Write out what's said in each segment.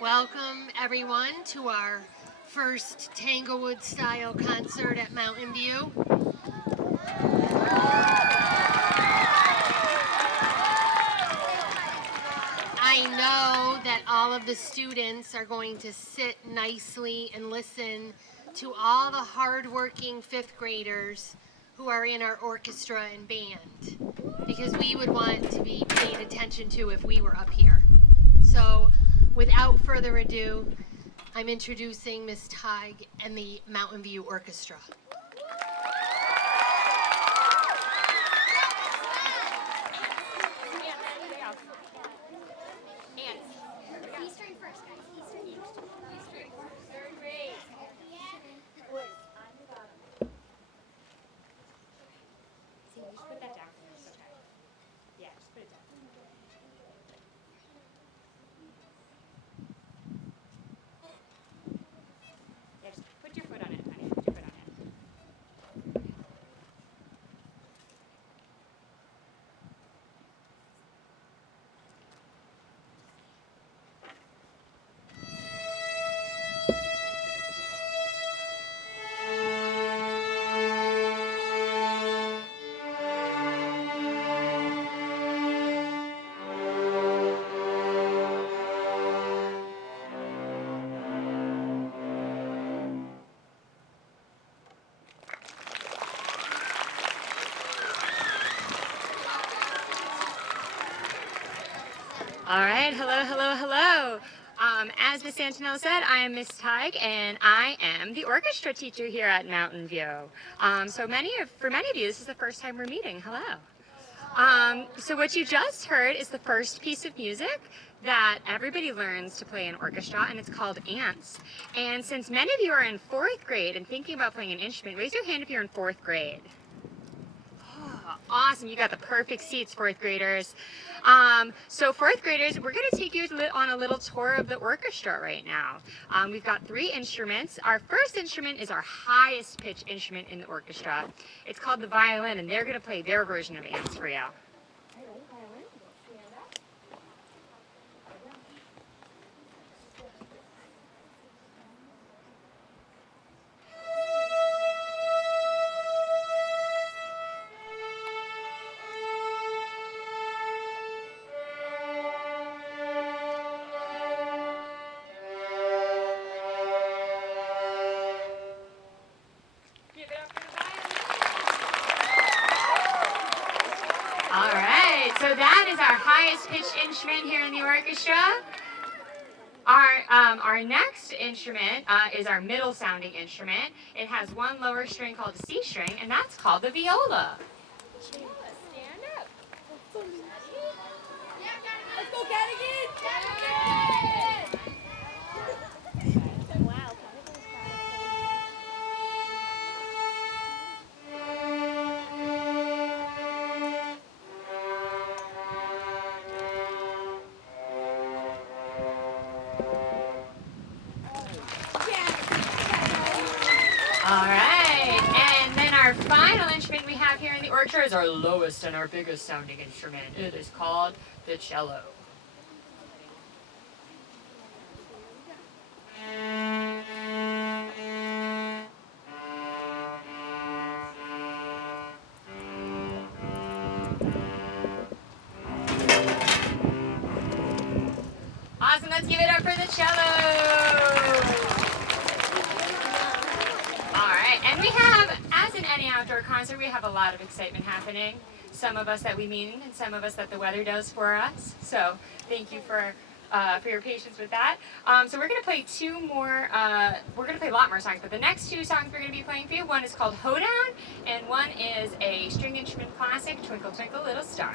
Welcome everyone to our first Tanglewood style concert at Mountainview. I know that all of the students are going to sit nicely and listen to all the hardworking fifth graders who are in our orchestra and band, because we would want to be paid attention to if we were up here. So without further ado, I'm introducing Miss Tig and the Mountainview Orchestra. All right, hello. As Miss Antonella said, I am Miss Tig, and I am the orchestra teacher here at Mountainview. For many of you, this is the first time we're meeting. Hello. So what you just heard is the first piece of music that everybody learns to play in orchestra, and it's called Ants. And since many of you are in 4th grade and thinking about playing an instrument, raise your hand if you're in 4th grade. Awesome, you got the perfect seats, 4th graders. So 4th graders, we're going to take you on a little tour of the orchestra right now. We've got 3 instruments. Our first instrument is our highest pitch instrument in the orchestra. It's called the violin, and they're going to play their version of Ants for you. All right, so that is our highest pitched instrument here in the orchestra. Our next instrument is our middle sounding instrument. It has one lower string called the C string, and that's called the viola. Stand up. Let's go, Cadigan! Wow. All right, and then our final instrument we have here in the orchestra is our lowest and our biggest sounding instrument. It is called the cello. Awesome, let's give it up for the cello. And we have, as in any outdoor concert, we have a lot of excitement happening. Some of us that we mean, and some of us that the weather does for us. So thank you for your patience with that. So we're going to play 2 more, we're going to play a lot more songs, but the next 2 songs we're going to be playing for you, one is called Hoedown, and one is a string instrument classic, Twinkle Twinkle Little Star.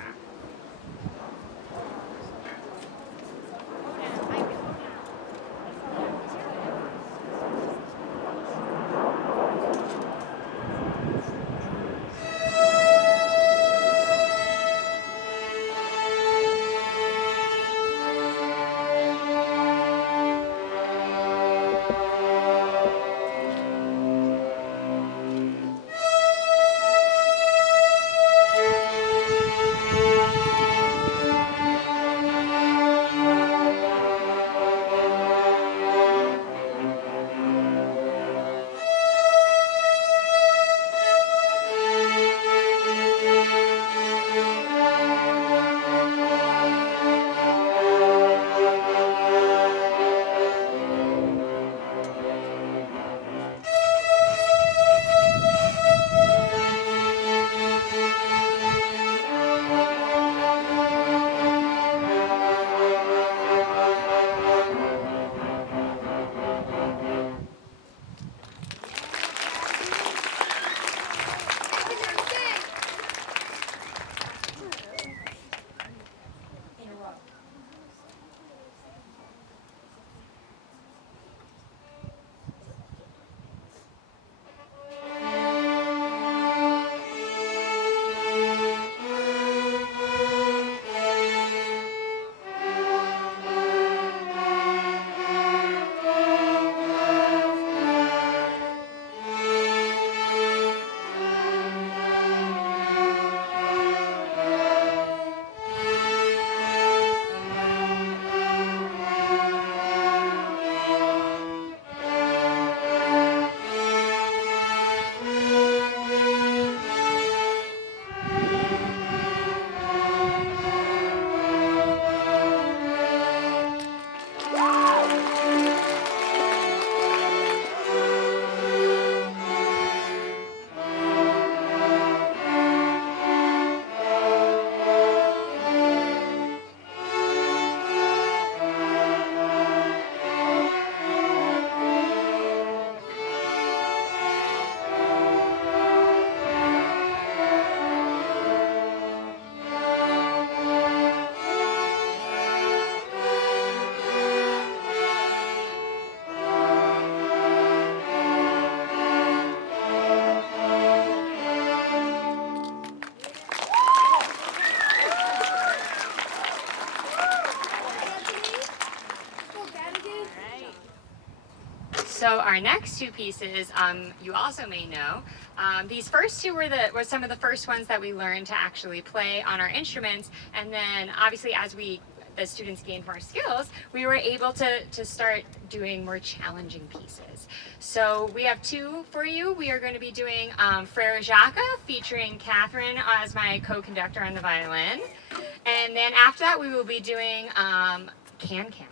So our next two pieces, you also may know, these first two were some of the first ones that we learned to actually play on our instruments, and then obviously as the students gained more skills, we were able to start doing more challenging pieces. So we have two for you. We are going to be doing Frere Jacques featuring Catherine as my co-conductor on the violin. And then after that we will be doing Can Can.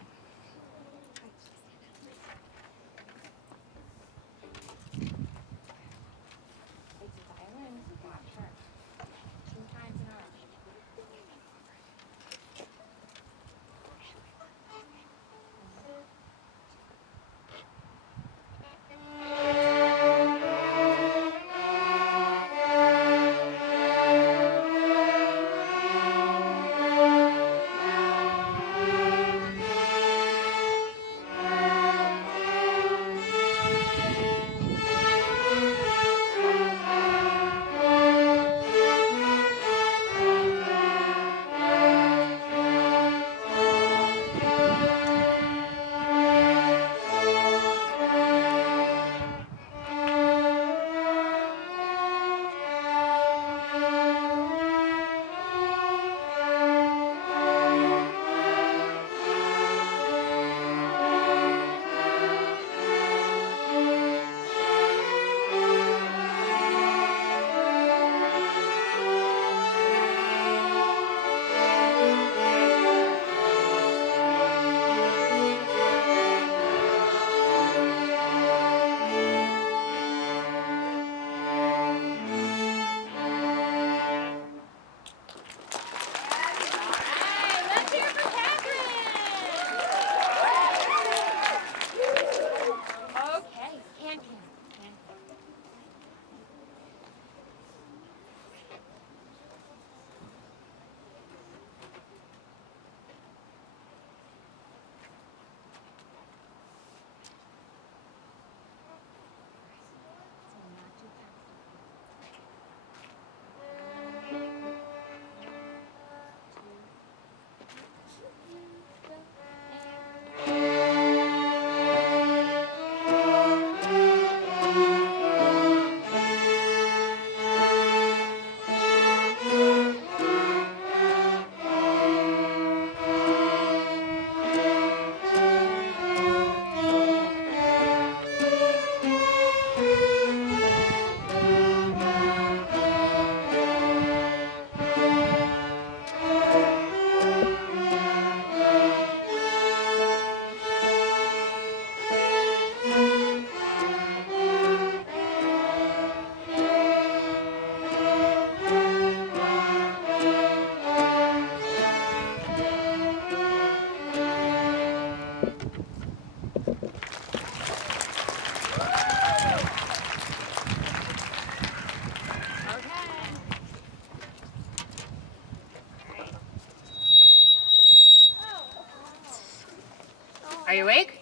Are you awake?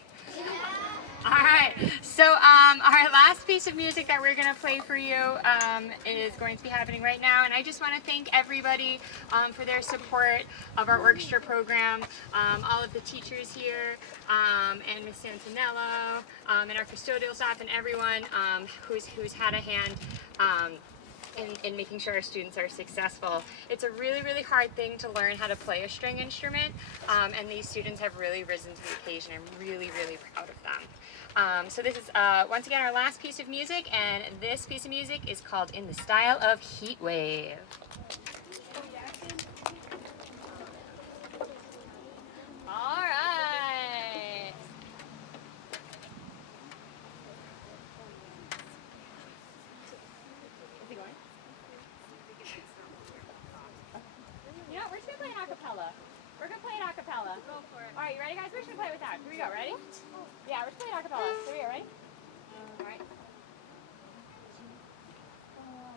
All right, so our last piece of music that we're going to play for you is going to be happening right now, and I just want to thank everybody for their support of our orchestra program, all of the teachers here, and Miss Santinello, and our custodial staff, and everyone who's had a hand in making sure our students are successful. It's a really, really hard thing to learn how to play a string instrument, and these students have really risen to the occasion. I'm really, really proud of them. So this is, once again, our last piece of music, and this piece of music is called In the Style of Heat Wave. All right. Is he going? You know what, we're just going to play an acapella. We're going to play an acapella. Go for it. All right, you ready, guys? We're just going to play with that. Here we go. Ready? Yeah, we're just playing acapella. Here we go. Ready? All right.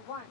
1.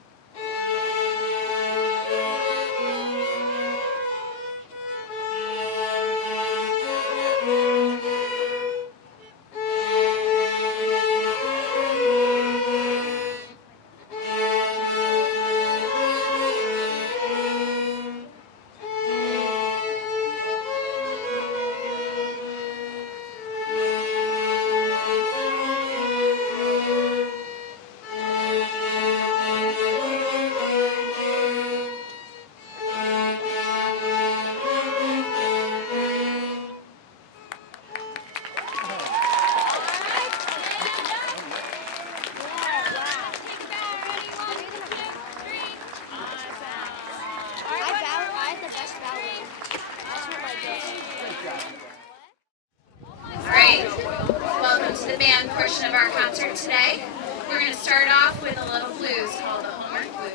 portion of our concert today. We're going to start off with a little blues called the Homework Blues.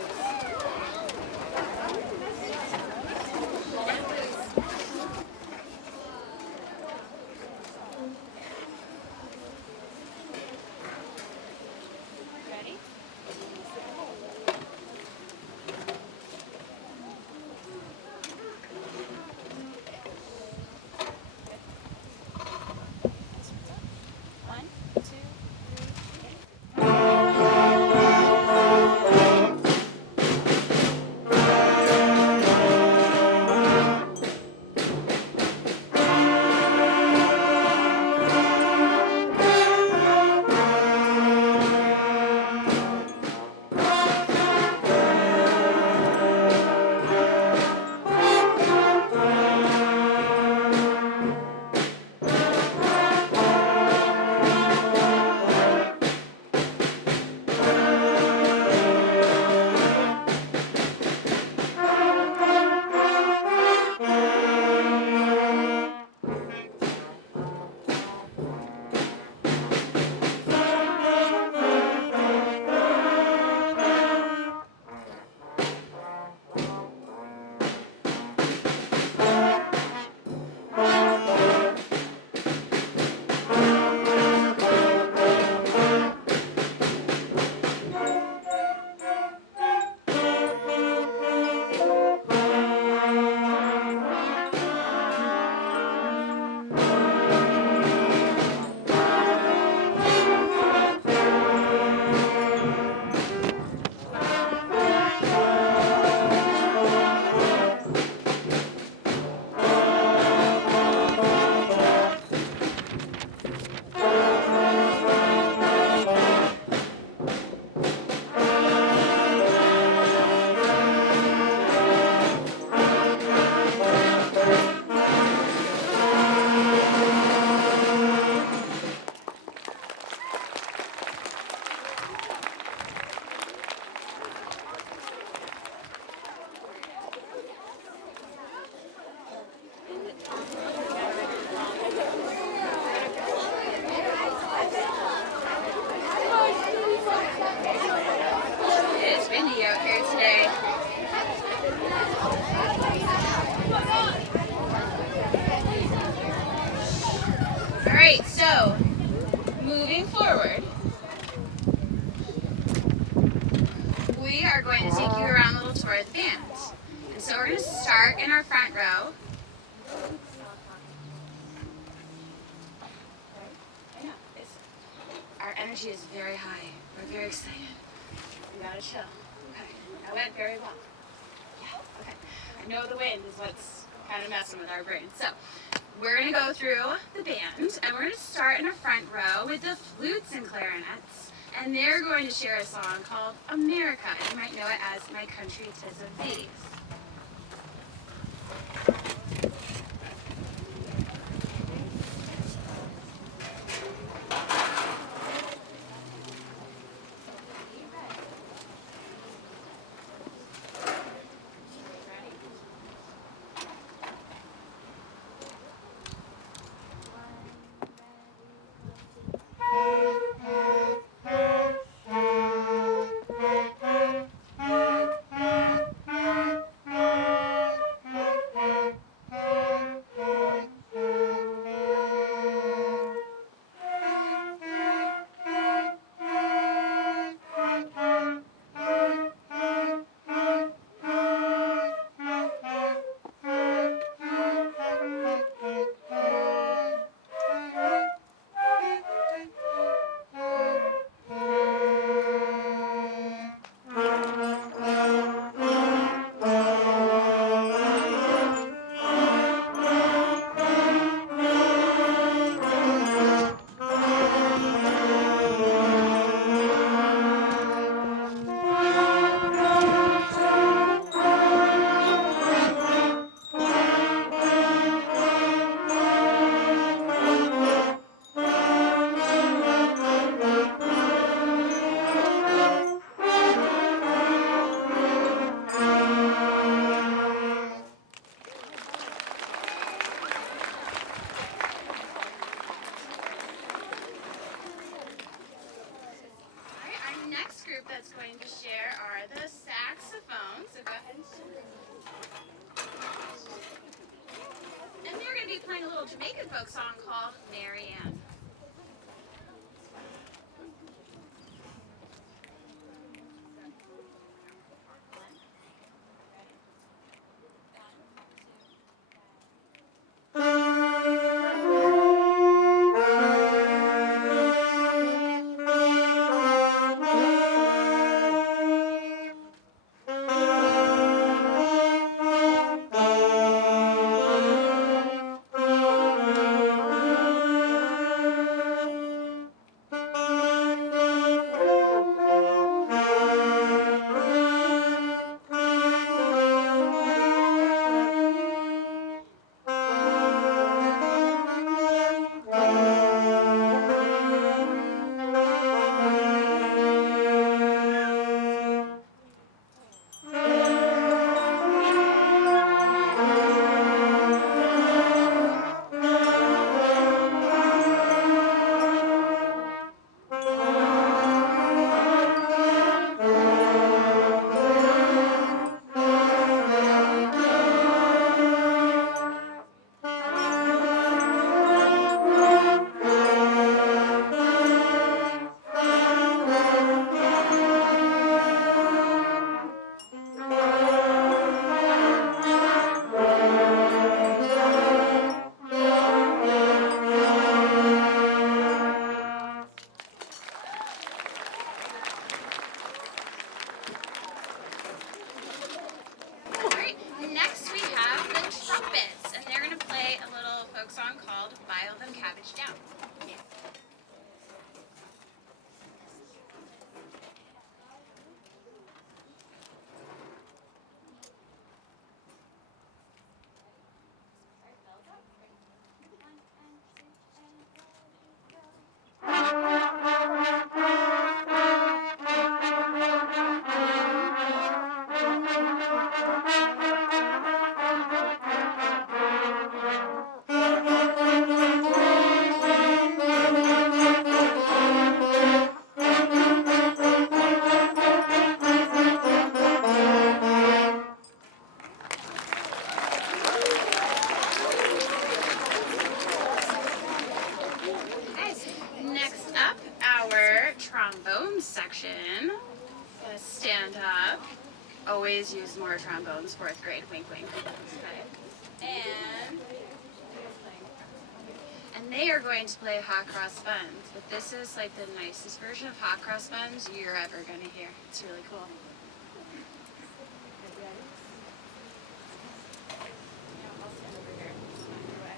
It's windy out here today. All right, so moving forward, we are going to take you around a little tour of the band. And so we're going to start in our front row. Our energy is very high. We're very excited. We gotta chill. Okay, that went very well. Yeah, okay. I know the wind is what's kind of messing with our brains. So, we're gonna go through the band, and we're gonna start in our front row with the flutes and clarinets, and they're going to share a song called America. You might know it as My Country 'Tis of Thee. that's going to share are the saxophones. So go ahead and share. And they're going to be playing a little Jamaican folk song called Mary Ann. Next we have the Trumpets, and they're going to play a little folk song called File Them Cabbage Down. Next up, our trombone section. Gonna stand up. Always use more trombones, 4th grade, wink wink. Okay. And they are going to play hot cross buns, but this is like the nicest version of hot cross buns you're ever gonna hear. It's really cool. I'll stand over here. Just find your way.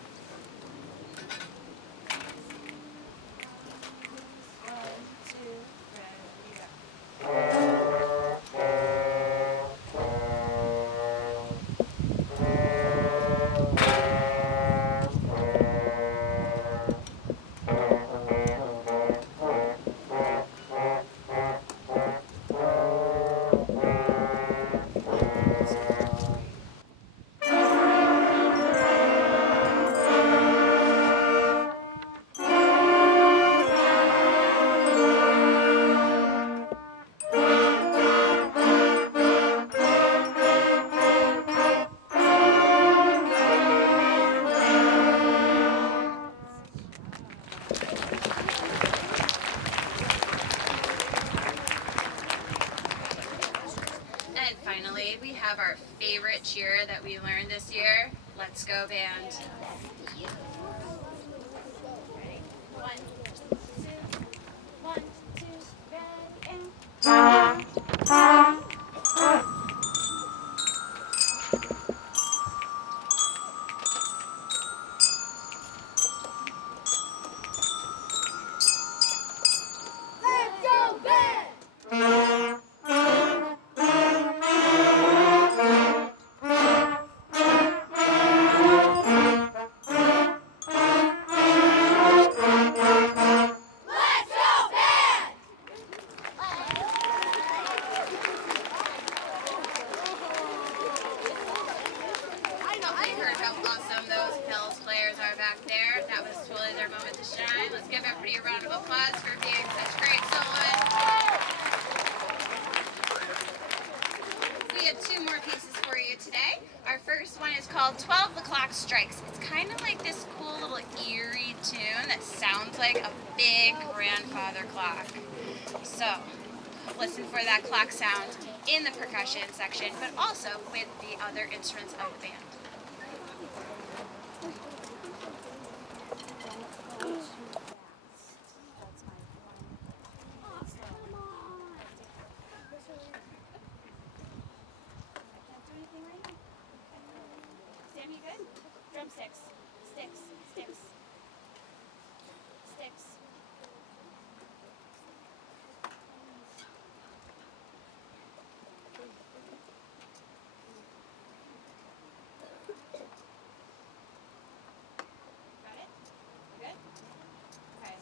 And finally, we have our favorite cheer that we learned this year. Let's go, band. Ready? 1, 2, 1, 2, ready, and... Let's go, band! Let's go, band! I heard how awesome those Pills players are back there. That was totally their moment to shine. Let's give everybody a round of applause for being such great soloists. called 12 the Clock Strikes. It's kind of like this cool little eerie tune that sounds like a big grandfather clock. So listen for that clock sound in the percussion section, but also with the other instruments of the band. Sam, you good? Drumsticks. Sticks. Sticks. Sticks. Got it? You good? Okay.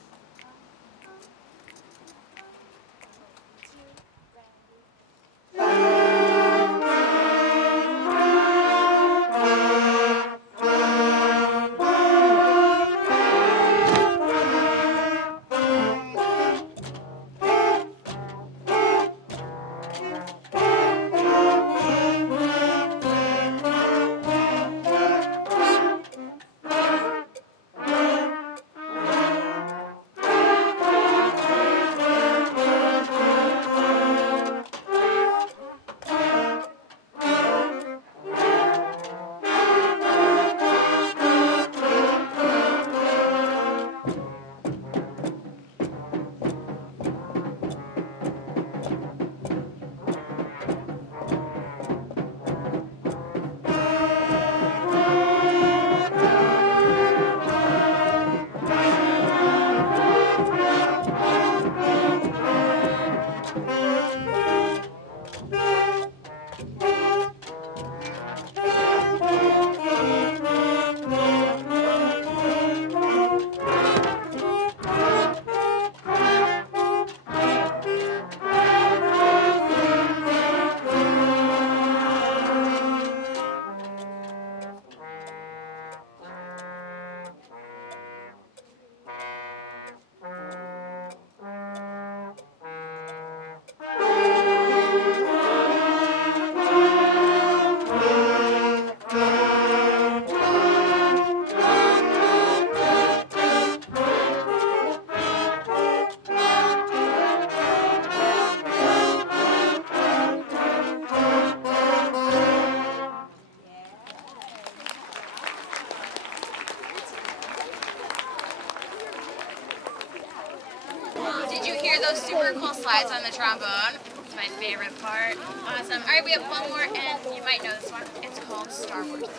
Did you hear those super cool slides on the trombone? It's my favorite part. Awesome. All right, we have one more, and you might know this one. It's called Star Wars. All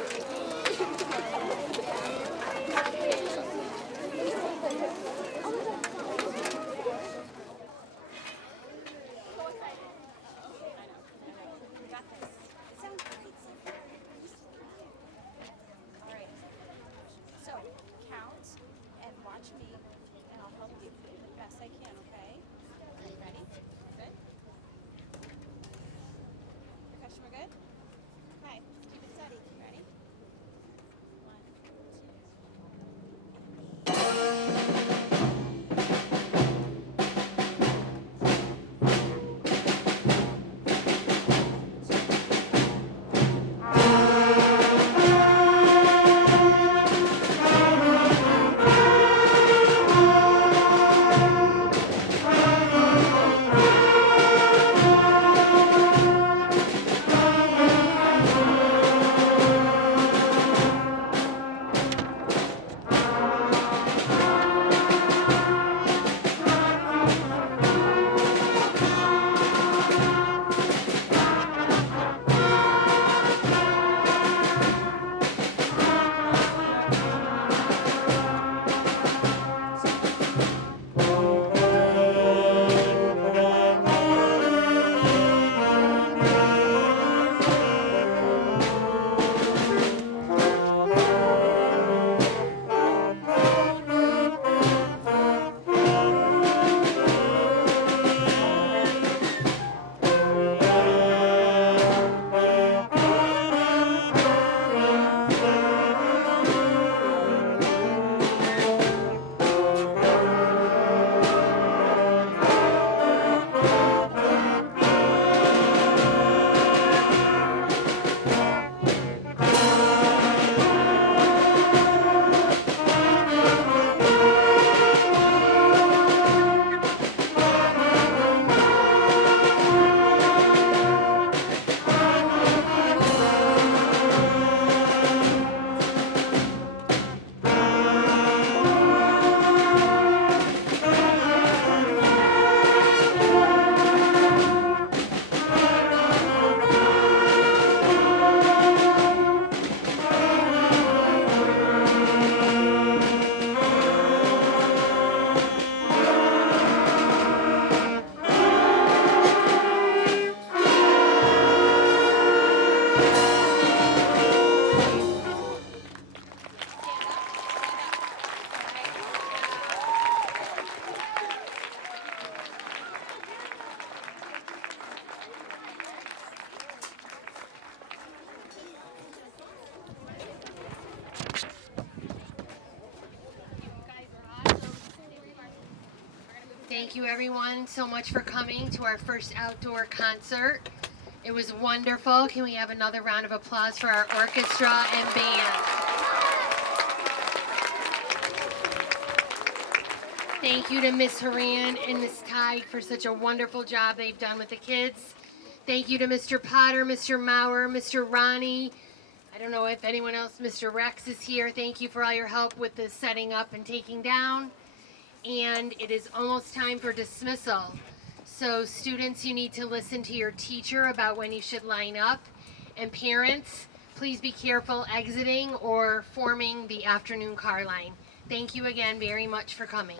right. So count and watch me, and I'll help you the best I can. Okay? Are you ready? Good. Percussion, we're good. Okay. Keep it steady. Ready? 1, Thank you everyone so much for coming to our first outdoor concert. It was wonderful. Can we have another round of applause for our orchestra and band? Thank you to Miss Haran and Miss Teig for such a wonderful job they've done with the kids. Thank you to Mr. Potter, Mr. Maurer, Mr. Ronnie. I don't know if anyone else, Mr. Rex is here. Thank you for all your help with the setting up and taking down. And it is almost time for dismissal. So students, you need to listen to your teacher about when you should line up. And parents, please be careful exiting or forming the afternoon car line. Thank you again very much for coming.